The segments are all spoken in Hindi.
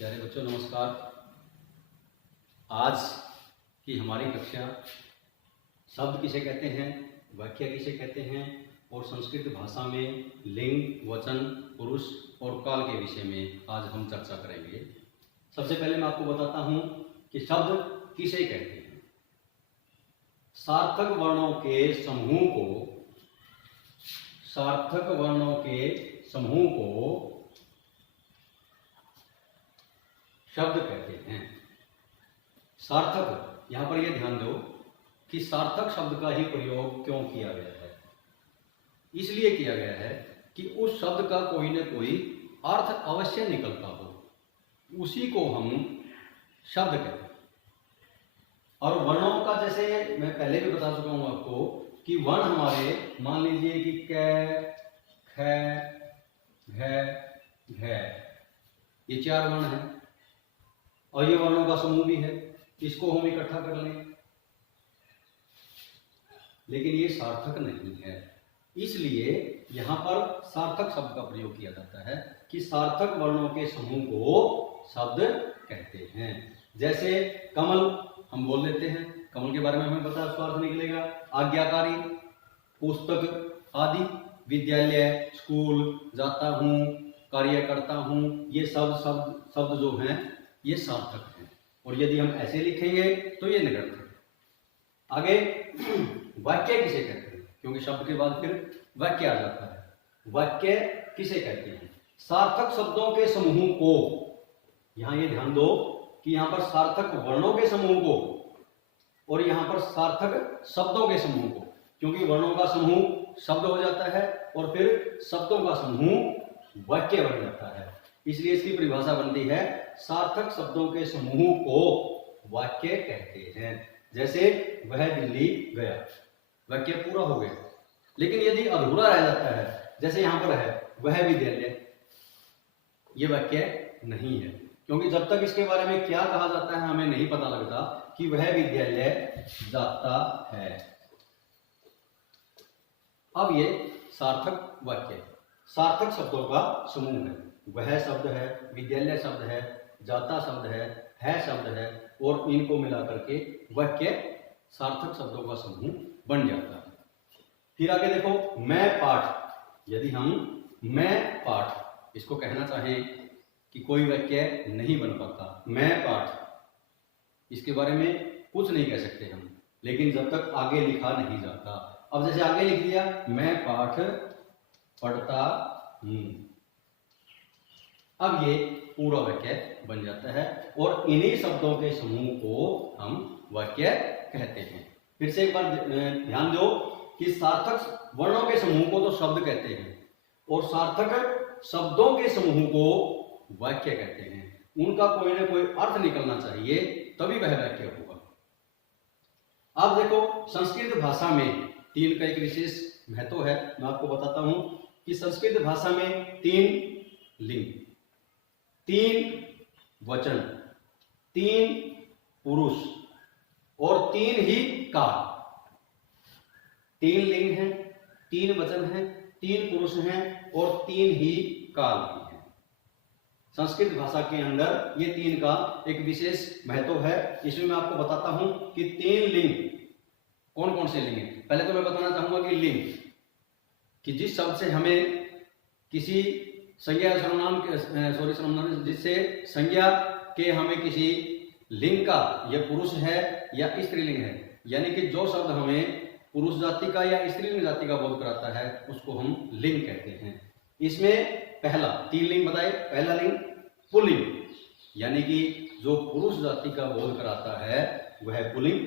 प्यारे बच्चों नमस्कार। आज की हमारी कक्षा शब्द किसे कहते हैं, वाक्य किसे कहते हैं और संस्कृत भाषा में लिंग, वचन, पुरुष और काल के विषय में आज हम चर्चा करेंगे। सबसे पहले मैं आपको बताता हूं कि शब्द किसे कहते हैं। सार्थक वर्णों के समूह को शब्द कहते हैं। सार्थक, यहां पर यह ध्यान दो कि सार्थक शब्द का ही प्रयोग क्यों किया गया है। इसलिए किया गया है कि उस शब्द का कोई न कोई अर्थ अवश्य निकलता हो, उसी को हम शब्द कहते हैं। और वर्णों का, जैसे मैं पहले भी बता चुका हूं आपको कि वर्ण हमारे, मान लीजिए कि क, ख, घ, घ, ये 4 वर्ण हैं और ये वर्णों का समूह भी है। इसको हम इकट्ठा कर लें, लेकिन ये सार्थक नहीं है। इसलिए यहां पर सार्थक शब्द का प्रयोग किया जाता है कि सार्थक वर्णों के समूह को शब्द कहते हैं। जैसे कमल हम बोल लेते हैं, कमल के बारे में हमें पता है, उसका अर्थ निकलेगा आज्ञाकारी, पुस्तक आदि, विद्यालय, स्कूल, जाता हूँ, कार्य करता हूँ, ये शब्द जो हैं ये सार्थक हैं। और यदि हम ऐसे लिखेंगे तो ये निरर्थक है। आगे वाक्य किसे कहते हैं, क्योंकि शब्द के बाद फिर वाक्य आ जाता है। वाक्य किसे कहते हैं? सार्थक शब्दों के समूह को, यहां ये ध्यान दो कि यहां पर सार्थक वर्णों के समूह को और यहां पर सार्थक शब्दों के समूह को, क्योंकि वर्णों का समूह शब्द हो जाता है और फिर शब्दों का समूह वाक्य बन जाता है। इसलिए इसकी परिभाषा बनती है सार्थक शब्दों के समूह को वाक्य कहते हैं। जैसे वह दिल्ली गया, वाक्य पूरा हो गया। लेकिन यदि अधूरा रह जाता है, जैसे यहां पर है वह विद्यालय, ये वाक्य नहीं है, क्योंकि जब तक इसके बारे में क्या कहा जाता है हमें नहीं पता लगता कि वह विद्यालय जाता है। अब ये सार्थक वाक्य सार्थक शब्दों का समूह है। वह शब्द है, विद्यालय शब्द है, जाता शब्द है शब्द है, और इनको मिलाकर के वाक्य सार्थक शब्दों का समूह बन जाता है। फिर आगे देखो, मैं पाठ, यदि हम मैं पाठ इसको कहना चाहें कि कोई वाक्य नहीं बन पाता। मैं पाठ, इसके बारे में कुछ नहीं कह सकते हम, लेकिन जब तक आगे लिखा नहीं जाता। अब जैसे आगे लिख दिया, मैं पाठ पढ़ता हूं, अब ये पूरा वाक्य बन जाता है और इन्हीं शब्दों के समूह को हम वाक्य कहते हैं। फिर से एक बार ध्यान दो कि सार्थक वर्णों के समूह को तो शब्द कहते हैं और सार्थक शब्दों के समूह को वाक्य कहते हैं। उनका कोई ना कोई अर्थ निकलना चाहिए, तभी वह वाक्य होगा। अब देखो, संस्कृत भाषा में 3 का एक विशेष महत्व है। मैं आपको बताता हूं कि संस्कृत भाषा में 3 लिंग, 3 वचन, 3 पुरुष और 3 ही काल। 3 लिंग हैं, 3 वचन हैं, 3 पुरुष हैं और 3 ही काल भी हैं। संस्कृत भाषा के अंदर ये 3 का एक विशेष महत्व है। इसमें मैं आपको बताता हूं कि 3 लिंग कौन कौन से लिंग हैं। पहले तो मैं बताना चाहूंगा कि लिंग, कि जिस शब्द से हमें किसी संज्ञा सर्वनाम जिससे संज्ञा के हमें किसी लिंग का, यह पुरुष है या स्त्रीलिंग है, यानी कि जो शब्द हमें पुरुष जाति का या स्त्रीलिंग जाति का बोध कराता है उसको हम लिंग कहते हैं। इसमें पहला 3 लिंग बताए। पहला लिंग पुल्लिंग, यानी कि जो पुरुष जाति का बोध कराता है वह पुल्लिंग,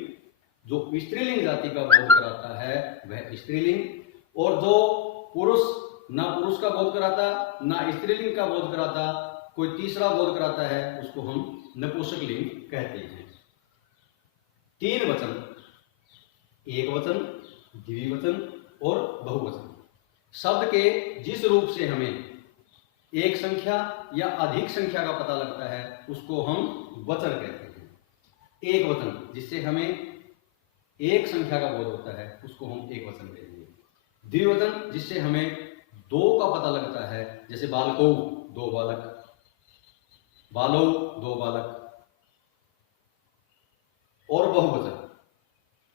जो स्त्रीलिंग जाति का बोध कराता है वह स्त्रीलिंग, और जो पुरुष ना पुरुष का बोध कराता ना स्त्रीलिंग का बोध कराता, कोई तीसरा बोध कराता है, उसको हम नपुंसक लिंग कहते हैं। 3 वचन, एक वचन, द्विवचन और बहुवचन। शब्द के जिस रूप से हमें एक संख्या या अधिक संख्या का पता लगता है उसको हम वचन कहते हैं। एक वचन, जिससे हमें एक संख्या का बोध होता है, उसको हम एक वचन कहते हैं। द्विवचन, जिससे हमें 2 का पता लगता है, जैसे बालको, 2 बालक। बालौ, दो बालक, और बहुवचन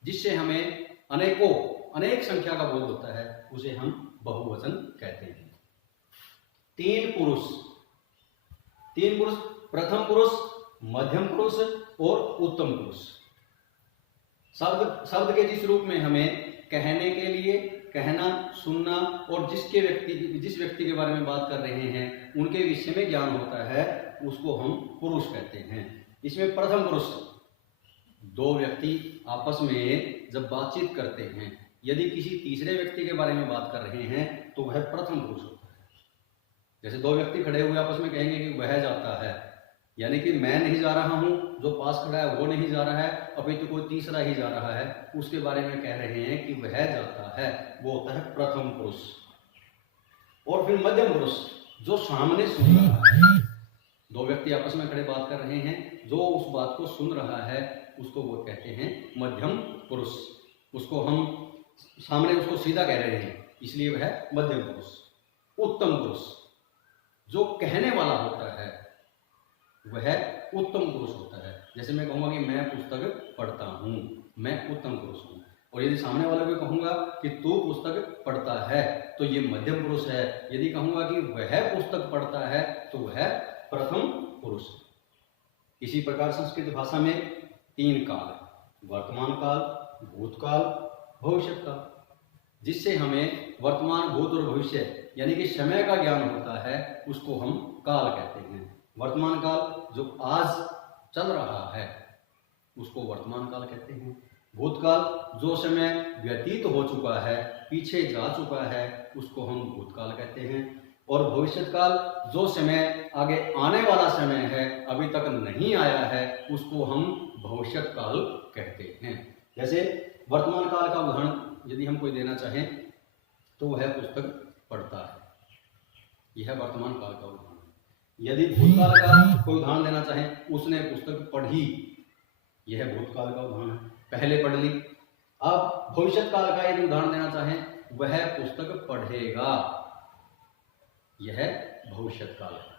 जिससे हमें अनेक संख्या का बोध होता है उसे हम बहुवचन कहते हैं। तीन पुरुष, प्रथम पुरुष, मध्यम पुरुष और उत्तम पुरुष। शब्द के जिस रूप में हमें कहने के लिए, कहना, सुनना और जिस व्यक्ति के बारे में बात कर रहे हैं उनके विषय में ज्ञान होता है उसको हम पुरुष कहते हैं। इसमें प्रथम पुरुष, दो व्यक्ति आपस में जब बातचीत करते हैं, यदि किसी तीसरे व्यक्ति के बारे में बात कर रहे हैं तो वह प्रथम पुरुष होता है। जैसे दो व्यक्ति खड़े हुए आपस में कहेंगे कि वह जाता है, यानी कि मैं नहीं जा रहा हूं, जो पास खड़ा है वो नहीं जा रहा है, अभी तो कोई तीसरा ही जा रहा है, उसके बारे में कह रहे हैं कि वह जाता है, वो होता है प्रथम पुरुष। और फिर मध्यम पुरुष, जो सामने सुन रहा है, दो व्यक्ति आपस में खड़े बात कर रहे हैं, जो उस बात को सुन रहा है उसको वो कहते हैं मध्यम पुरुष। उसको हम सामने उसको सीधा कह रहे हैं इसलिए वह मध्यम पुरुष। उत्तम पुरुष, जो कहने वाला होता है वह उत्तम पुरुष होता है। जैसे मैं कहूँगा कि मैं पुस्तक पढ़ता हूँ, मैं उत्तम पुरुष हूँ। और यदि सामने वाले को कहूँगा कि तू पुस्तक पढ़ता है तो ये मध्यम पुरुष है। यदि कहूँगा कि वह पुस्तक पढ़ता है तो वह प्रथम पुरुष। इसी प्रकार संस्कृत भाषा में तीन काल, वर्तमान काल, भूतकाल, भविष्य काल, जिससे हमें वर्तमान, भूत और भविष्य यानी कि समय का ज्ञान होता है उसको हम काल कहते हैं। वर्तमान काल जो आज चल रहा है उसको वर्तमान काल कहते हैं। भूतकाल जो समय व्यतीत हो चुका है, पीछे जा चुका है, उसको हम भूतकाल कहते हैं। और भविष्य काल जो समय आगे आने वाला समय है, अभी तक नहीं आया है, उसको हम भविष्य काल कहते हैं। जैसे वर्तमान काल का उदाहरण यदि हम कोई देना चाहें तो वह पुस्तक पढ़ता है, यह वर्तमान काल का उदाहरण है। यदि भूतकाल का कोई उदाहरण देना चाहें, उसने पुस्तक पढ़ी, यह भूतकाल का उदाहरण है, पहले पढ़ ली। अब भविष्य काल का यदि उदाहरण देना चाहें, वह पुस्तक पढ़ेगा, यह भविष्य काल है।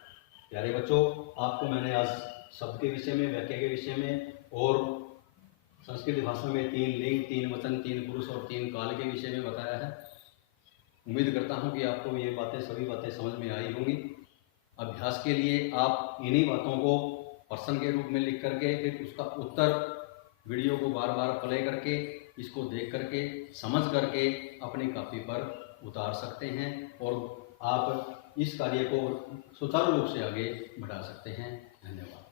प्यारे बच्चों, आपको मैंने आज शब्द के विषय में, वाक्य के विषय में और संस्कृत भाषा में तीन लिंग, तीन वचन, तीन पुरुष और तीन काल के विषय में बताया है। उम्मीद करता हूं कि आपको ये बातें, सभी बातें समझ में आई होंगी। अभ्यास के लिए आप इन्हीं बातों को प्रश्न के रूप में लिख करके फिर उसका उत्तर वीडियो को बार बार प्ले करके, इसको देख करके, समझ करके अपनी कॉपी पर उतार सकते हैं और आप इस कार्य को सुचारू रूप से आगे बढ़ा सकते हैं। धन्यवाद।